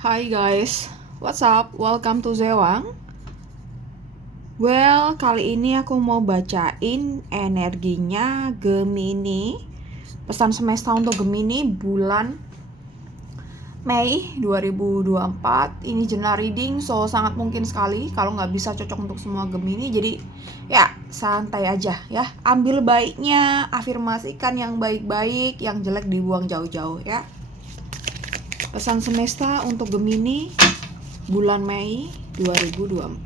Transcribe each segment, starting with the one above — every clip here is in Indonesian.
Hi guys, what's up? Welcome to Zewang. Well, kali ini aku mau bacain energinya Gemini. Pesan semesta untuk Gemini bulan Mei 2024. Ini general reading, so sangat mungkin sekali kalau nggak bisa cocok untuk semua Gemini. Jadi ya santai aja ya. Ambil baiknya, afirmasikan yang baik-baik, yang jelek dibuang jauh-jauh ya. Pesan semesta untuk Gemini bulan Mei 2024.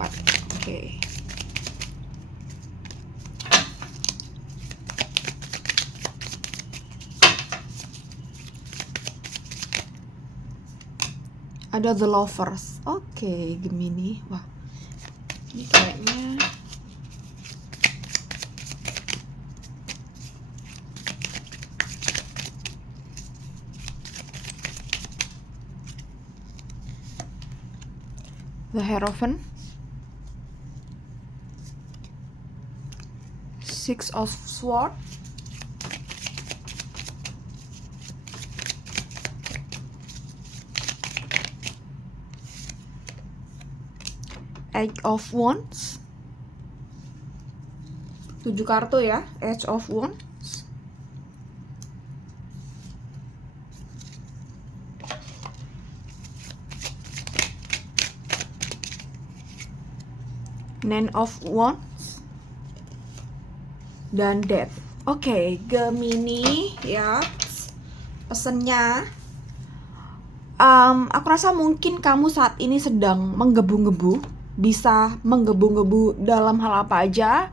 Oke. Ada The Lovers. Oke, Gemini. Wah, ini kayaknya The Hierophant, Six of Swords, Eight of Wands. 7 kartu ya, Eight of Wands. Nine of Wands dan Death. Oke, Gemini ya. Pesennya aku rasa mungkin kamu saat ini sedang menggebu-gebu, bisa menggebu-gebu dalam hal apa aja.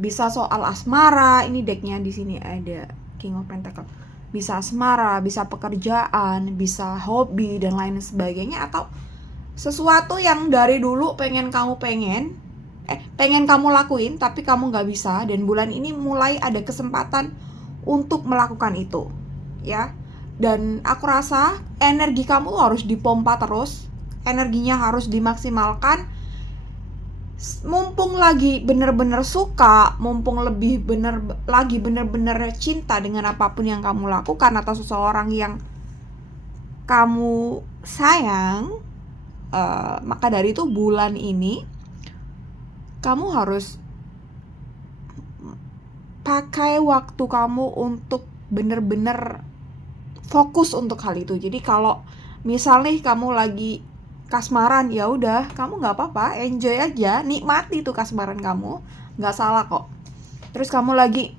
Bisa soal asmara, ini decknya di sini ada King of Pentacle. Bisa asmara, bisa pekerjaan, bisa hobi dan lain sebagainya, atau sesuatu yang dari dulu pengen kamu lakuin tapi kamu nggak bisa, dan bulan ini mulai ada kesempatan untuk melakukan itu ya. Dan aku rasa energi kamu harus dipompa terus, energinya harus dimaksimalkan. Mumpung lagi bener-bener suka, mumpung lagi bener-bener cinta dengan apapun yang kamu lakukan atau seseorang yang kamu sayang, maka dari itu bulan ini kamu harus pakai waktu kamu untuk bener-bener fokus untuk hal itu. Jadi kalau misalnya kamu lagi kasmaran, ya udah kamu nggak apa-apa, enjoy aja, nikmati tuh kasmaran kamu, nggak salah kok. Terus kamu lagi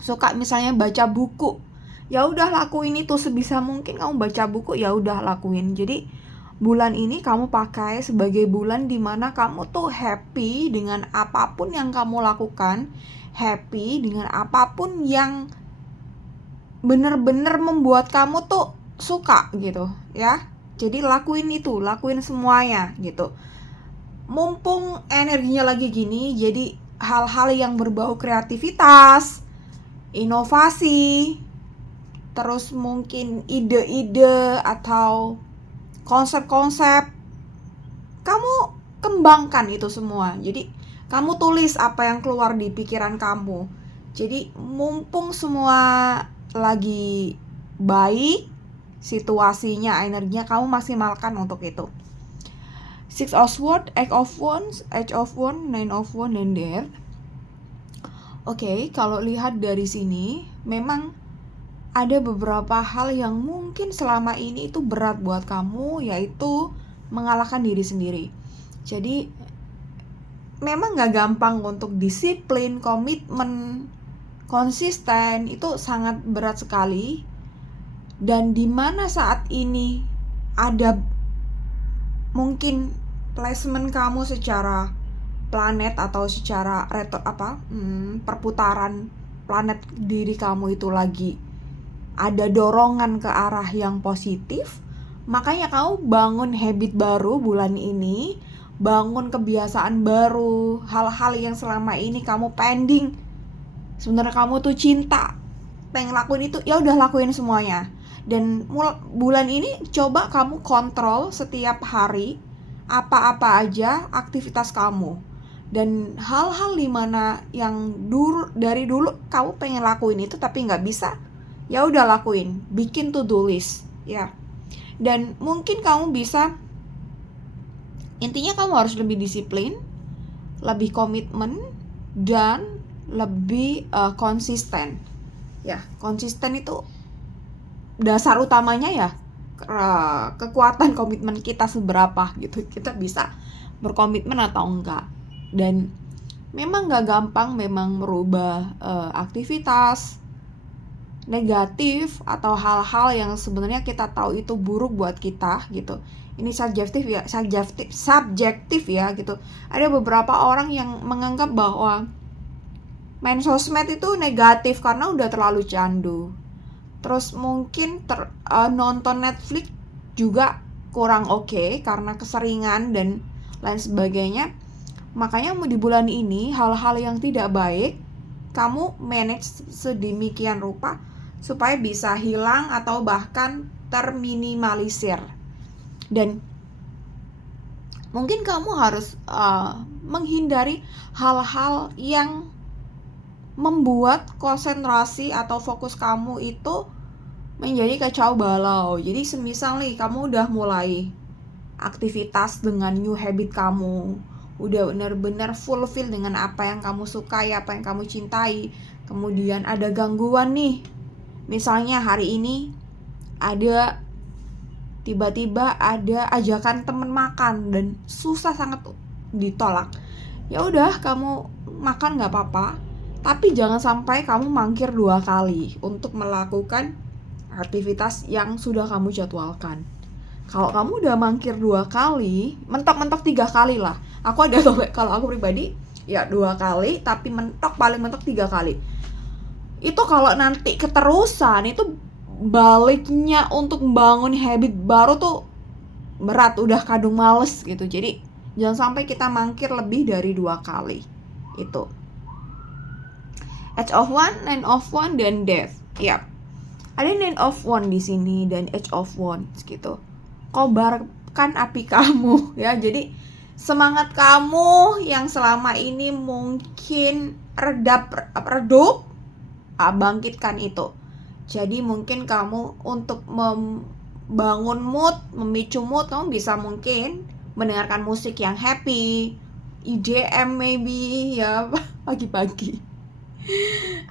suka misalnya baca buku, ya udah lakuin itu sebisa mungkin. Kamu baca buku, ya udah lakuin. Jadi bulan ini kamu pakai sebagai bulan dimana kamu tuh happy dengan apapun yang kamu lakukan, happy dengan apapun yang bener-bener membuat kamu tuh suka gitu ya. Jadi lakuin itu, lakuin semuanya gitu. Mumpung energinya lagi gini, jadi hal-hal yang berbau kreativitas, inovasi, terus mungkin ide-ide atau konsep-konsep, kamu kembangkan itu semua. Jadi kamu tulis apa yang keluar di pikiran kamu. Jadi mumpung semua lagi baik situasinya, energinya, kamu maksimalkan untuk itu. Six of Swords, Eight of Wands, Nine of Wands, dan Death. Oke, kalau lihat dari sini memang ada beberapa hal yang mungkin selama ini itu berat buat kamu, yaitu mengalahkan diri sendiri. Jadi memang gak gampang untuk disiplin, komitmen, konsisten, itu sangat berat sekali. Dan dimana saat ini ada mungkin placement kamu secara planet atau secara perputaran planet diri kamu itu lagi ada dorongan ke arah yang positif, makanya kamu bangun habit baru bulan ini, bangun kebiasaan baru, hal-hal yang selama ini kamu pending. Sebenarnya kamu tuh cinta, pengen lakuin itu, ya udah lakuin semuanya. Dan bulan ini coba kamu kontrol setiap hari apa-apa aja aktivitas kamu. Dan hal-hal dimana yang dari dulu kamu pengen lakuin itu tapi nggak bisa, ya udah lakuin, bikin to do list ya. Dan mungkin kamu bisa, intinya kamu harus lebih disiplin, lebih komitmen, dan lebih konsisten. Ya, konsisten itu dasar utamanya ya, kekuatan komitmen kita seberapa gitu. Kita bisa berkomitmen atau enggak. Dan memang gak gampang memang merubah aktivitas negatif atau hal-hal yang sebenarnya kita tahu itu buruk buat kita gitu. Ini subjektif ya gitu. Ada beberapa orang yang menganggap bahwa main sosmed itu negatif karena udah terlalu candu. Terus mungkin nonton Netflix juga kurang oke karena keseringan dan lain sebagainya. Makanya di bulan ini hal-hal yang tidak baik kamu manage sedemikian rupa supaya bisa hilang atau bahkan terminimalisir. Dan mungkin kamu harus menghindari hal-hal yang membuat konsentrasi atau fokus kamu itu menjadi kacau balau. Jadi semisal nih kamu udah mulai aktivitas dengan new habit kamu, udah benar-benar fulfill dengan apa yang kamu sukai, apa yang kamu cintai, kemudian ada gangguan nih. Misalnya hari ini tiba-tiba ada ajakan temen makan dan susah sangat ditolak. Ya udah, kamu makan nggak apa-apa, tapi jangan sampai kamu mangkir 2 kali untuk melakukan aktivitas yang sudah kamu jadwalkan. Kalau kamu udah mangkir 2 kali, mentok-mentok 3 kali lah. Aku ada kalau aku pribadi ya 2 kali, tapi paling mentok 3 kali. Itu kalau nanti keterusan, itu baliknya untuk membangun habit baru tuh berat, udah kadung males gitu. Jadi jangan sampai kita mangkir lebih dari 2 kali. Itu Age of One, Nine of One, dan Death. Yap, ada Nine of One di sini dan Age of One gitu. Kobarkan api kamu ya. Jadi semangat kamu yang selama ini mungkin redup, bangkitkan itu. Jadi mungkin kamu untuk membangun mood, memicu mood, kamu bisa mungkin mendengarkan musik yang happy, EDM maybe ya pagi-pagi,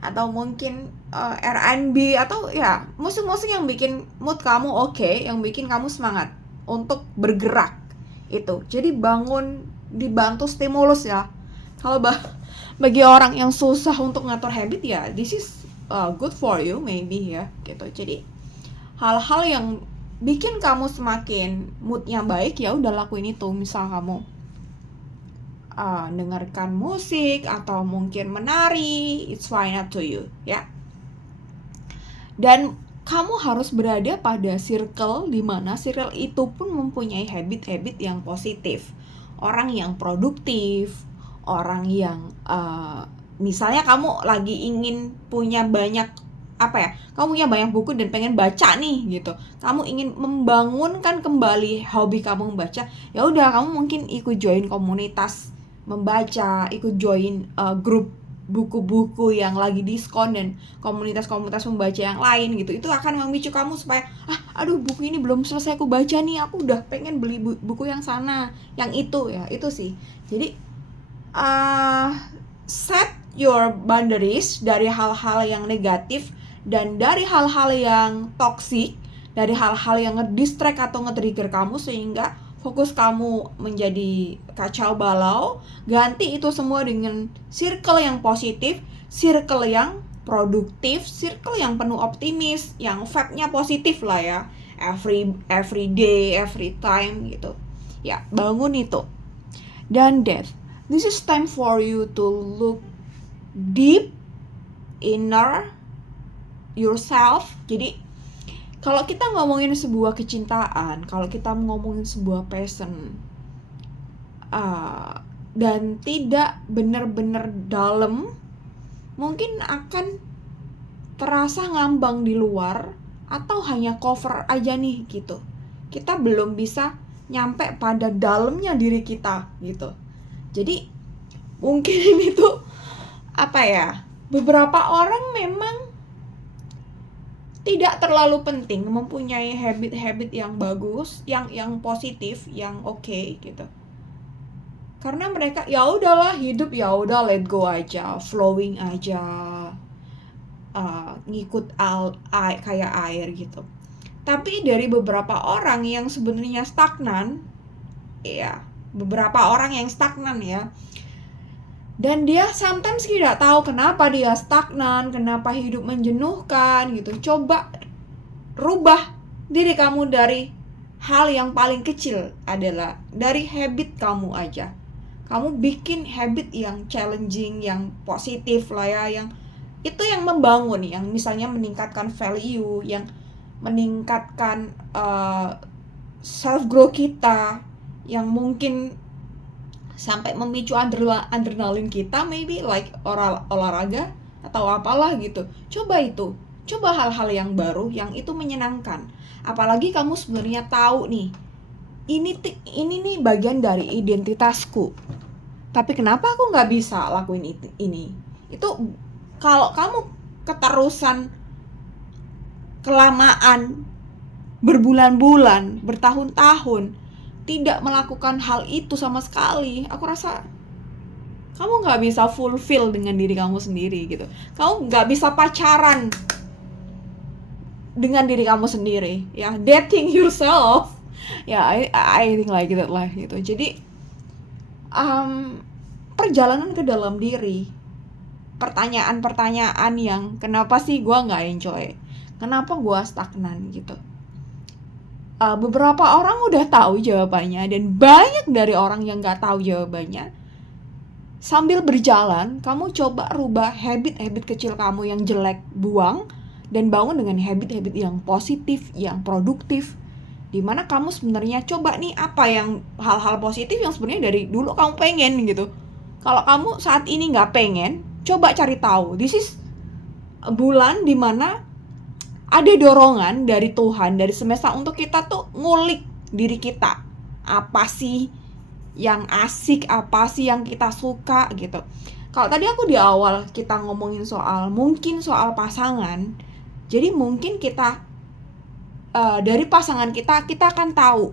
atau mungkin R&B, atau ya musik-musik yang bikin mood kamu oke, yang bikin kamu semangat untuk bergerak itu. Jadi dibantu stimulus ya. Kalau bagi orang yang susah untuk ngatur habit ya, this is good for you maybe ya gitu. Jadi hal-hal yang bikin kamu semakin moodnya baik ya udah lakuin itu. Misal kamu dengarkan musik atau mungkin menari, it's fine up to you ya. Dan kamu harus berada pada circle di mana circle itu pun mempunyai habit-habit yang positif, orang yang produktif, orang yang misalnya kamu lagi ingin punya banyak kamu punya banyak buku dan pengen baca nih gitu. Kamu ingin membangunkan kembali hobi kamu membaca. Ya udah, kamu mungkin ikut join komunitas membaca, ikut join grup buku-buku yang lagi diskon dan komunitas-komunitas membaca yang lain gitu. Itu akan memicu kamu supaya aduh, buku ini belum selesai aku baca nih, aku udah pengen beli buku yang sana, yang itu ya. Itu sih. Jadi set your boundaries dari hal-hal yang negatif dan dari hal-hal yang toksik, dari hal-hal yang nge-distract atau nge-trigger kamu sehingga fokus kamu menjadi kacau balau. Ganti itu semua dengan circle yang positif, circle yang produktif, circle yang penuh optimis, yang vibe-nya positif lah ya. Every day, every time gitu. Ya, bangun itu. Dan Death, this is time for you to look deep inner yourself. Jadi kalau kita ngomongin sebuah kecintaan, kalau kita ngomongin sebuah passion, dan tidak benar-benar dalam, mungkin akan terasa ngambang di luar atau hanya cover aja nih gitu. Kita belum bisa nyampe pada dalamnya diri kita gitu. Jadi mungkin ini tuh beberapa orang memang tidak terlalu penting mempunyai habit-habit yang bagus, yang positif, yang oke gitu. Karena mereka ya udahlah, hidup ya udah, let go aja, flowing aja, ngikut kayak air gitu. Tapi dari beberapa orang yang sebenarnya stagnan, ya beberapa orang yang stagnan ya, dan dia sometimes tidak tahu kenapa dia stagnan, kenapa hidup menjenuhkan gitu. Coba rubah diri kamu dari hal yang paling kecil, adalah dari habit kamu aja. Kamu bikin habit yang challenging, yang positif lah ya, yang itu yang membangun, yang misalnya meningkatkan value, yang meningkatkan self growth kita, yang mungkin sampai memicu adrenalin kita, maybe like olahraga atau apalah gitu. Coba hal-hal yang baru yang itu menyenangkan. Apalagi kamu sebenarnya tahu nih, ini nih bagian dari identitasku, tapi kenapa aku nggak bisa lakuin ini. Itu kalau kamu keterusan, kelamaan, berbulan-bulan, bertahun-tahun tidak melakukan hal itu sama sekali, aku rasa kamu nggak bisa fulfill dengan diri kamu sendiri gitu. Kamu nggak bisa pacaran dengan diri kamu sendiri, ya, dating yourself, ya, I think like that lah gitu. Jadi perjalanan ke dalam diri, pertanyaan-pertanyaan yang kenapa sih gue nggak enjoy, kenapa gue stagnan gitu. Beberapa orang udah tahu jawabannya, dan banyak dari orang yang nggak tahu jawabannya. Sambil berjalan, kamu coba rubah habit-habit kecil kamu yang jelek, buang, dan bangun dengan habit-habit yang positif, yang produktif. Dimana kamu sebenarnya coba nih apa yang hal-hal positif yang sebenarnya dari dulu kamu pengen gitu. Kalau kamu saat ini nggak pengen, coba cari tahu. This is bulan dimana ada dorongan dari Tuhan, dari semesta untuk kita tuh ngulik diri kita. Apa sih yang asik, apa sih yang kita suka gitu. Kalau tadi aku di awal kita ngomongin mungkin soal pasangan. Jadi mungkin kita dari pasangan kita akan tahu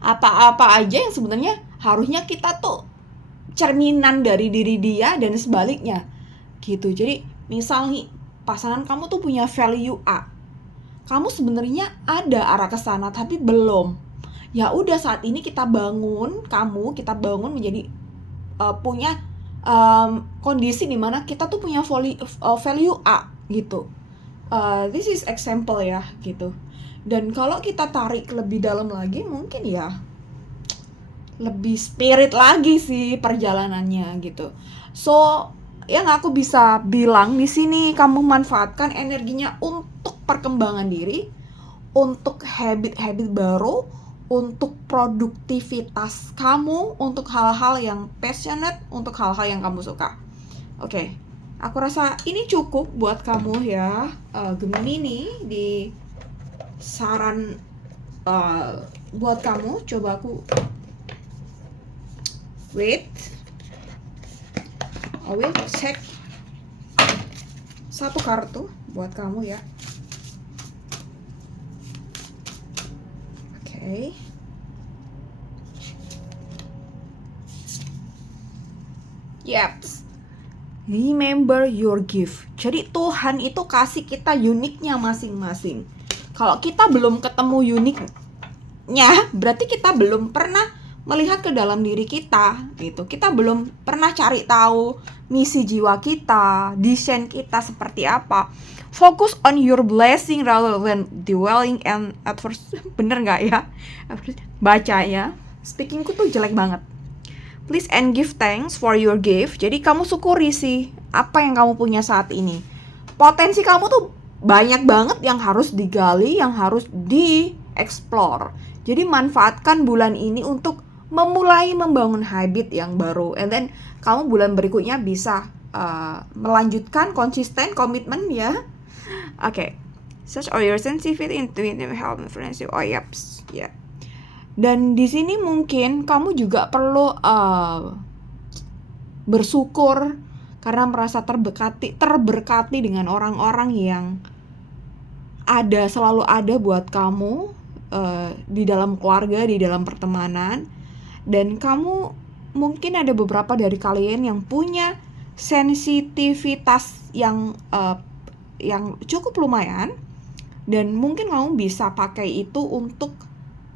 apa-apa aja yang sebenarnya harusnya kita tuh cerminan dari diri dia, dan sebaliknya gitu. Jadi misal nih, pasangan kamu tuh punya value A, kamu sebenarnya ada arah ke sana tapi belum. Ya udah, saat ini kita bangun menjadi punya kondisi dimana kita tuh punya value A gitu. This is example ya gitu. Dan kalau kita tarik lebih dalam lagi, mungkin ya lebih spirit lagi sih perjalanannya gitu. So yang aku bisa bilang di sini, kamu manfaatkan energinya untuk perkembangan diri, untuk habit-habit baru, untuk produktivitas kamu, untuk hal-hal yang passionate, untuk hal-hal yang kamu suka. Oke, aku rasa ini cukup buat kamu ya, Gemini, di saran buat kamu. Coba aku wait, I will check satu kartu buat kamu ya. Oke. Yep. Remember your gift. Jadi Tuhan itu kasih kita uniknya masing-masing. Kalau kita belum ketemu uniknya, berarti kita belum pernah melihat ke dalam diri kita gitu. Kita belum pernah cari tahu misi jiwa kita, desain kita seperti apa. Focus on your blessing rather than dwelling and at first. Bener nggak ya? Bacanya, speakingku tuh jelek banget. Please and give thanks for your gift. Jadi kamu syukuri sih apa yang kamu punya saat ini. Potensi kamu tuh banyak banget yang harus digali, yang harus di-explore. Jadi manfaatkan bulan ini untuk memulai membangun habit yang baru, and then kamu bulan berikutnya bisa melanjutkan konsisten komitmen ya. Oke. Search all your sensitivity into help friendship. Oh yaps, ya. Yeah. Dan di sini mungkin kamu juga perlu bersyukur karena merasa terberkati dengan orang-orang yang selalu ada buat kamu, di dalam keluarga, di dalam pertemanan. Dan kamu, mungkin ada beberapa dari kalian yang punya sensitivitas yang cukup lumayan, dan mungkin kamu bisa pakai itu untuk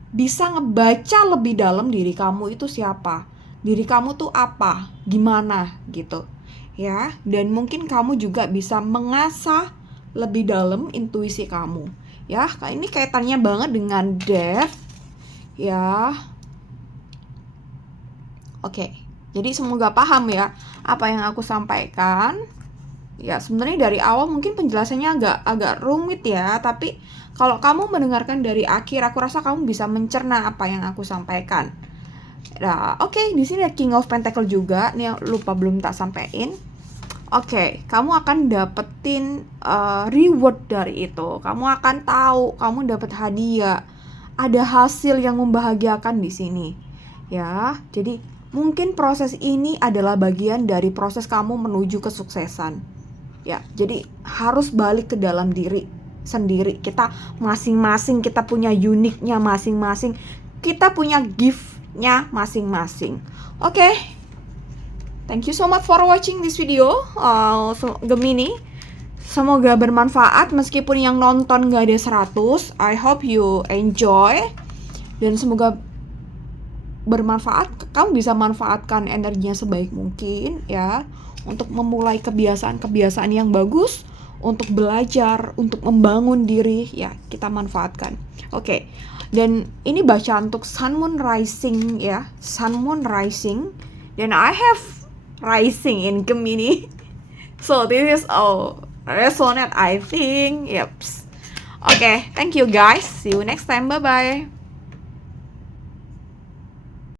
bisa ngebaca lebih dalam diri kamu itu siapa, diri kamu tuh apa, gimana gitu ya. Dan mungkin kamu juga bisa mengasah lebih dalam intuisi kamu ya. Ini kaitannya banget dengan death ya. Oke, jadi semoga paham ya apa yang aku sampaikan. Ya, sebenarnya dari awal mungkin penjelasannya agak rumit ya, tapi kalau kamu mendengarkan dari akhir, aku rasa kamu bisa mencerna apa yang aku sampaikan. Nah, oke, di sini ada King of Pentacle juga, nih lupa belum tak sampein. Oke, kamu akan dapetin reward dari itu. Kamu akan tahu, kamu dapat hadiah. Ada hasil yang membahagiakan di sini. Ya, jadi mungkin proses ini adalah bagian dari proses kamu menuju kesuksesan. Ya, jadi harus balik ke dalam diri sendiri. Kita masing-masing, kita punya uniknya masing-masing. Kita punya gift-nya masing-masing. Oke. Thank you so much for watching this video, Gemini. Semoga bermanfaat, meskipun yang nonton gak ada 100. I hope you enjoy. Dan semoga bermanfaat, kamu bisa manfaatkan energinya sebaik mungkin ya, untuk memulai kebiasaan-kebiasaan yang bagus, untuk belajar, untuk membangun diri ya, kita manfaatkan. Oke. Dan ini baca untuk Sun Moon Rising ya, Sun Moon Rising. Dan I have rising in Gemini. So this is resonate, I think. Yep. Okay, thank you guys. See you next time. Bye bye.